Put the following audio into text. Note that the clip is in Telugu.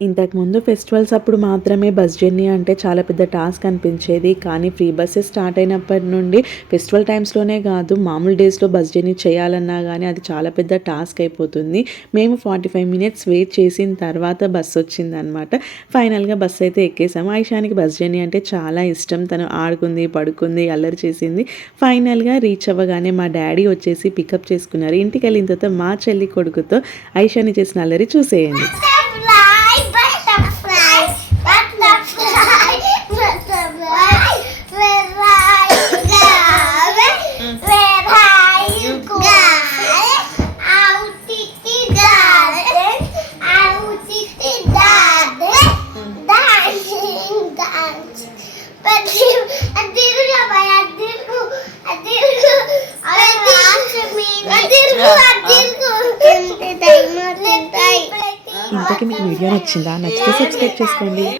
ఇంతకుముందు ఫెస్టివల్స్ అప్పుడు మాత్రమే బస్ జర్నీ అంటే చాలా పెద్ద టాస్క్ అనిపించేది. కానీ ఫ్రీ బస్సెస్ స్టార్ట్ అయినప్పటి నుండి ఫెస్టివల్ టైమ్స్‌లోనే కాదు, మామూలు డేస్‌లో బస్ జర్నీ చేయాలన్నా గానీ అది చాలా పెద్ద టాస్క్ అయిపోతుంది. మేము 45 మినిట్స్ వెయిట్ చేసిన తర్వాత బస్ వచ్చిందనమాట. ఫైనల్‌గా బస్ అయితే ఎక్కేసాము. ఐషానికి బస్ జర్నీ అంటే చాలా ఇష్టం. తను ఆడుకుంది, పడుకుంది, అల్లరి చేసింది. ఫైనల్‌గా రీచ్ అవ్వగానే మా డ్యాడీ వచ్చేసి పికప్ చేసుకున్నారు. ఇంటికెళ్ళిన తర్వాత మా చెల్లి కొడుకుతో ఐషాని చేసిన అల్లరి చూసేయండి. ఇంతకీ మీకు వీడియో నచ్చిందా? నచ్చితే సబ్స్క్రైబ్ చేసుకోండి.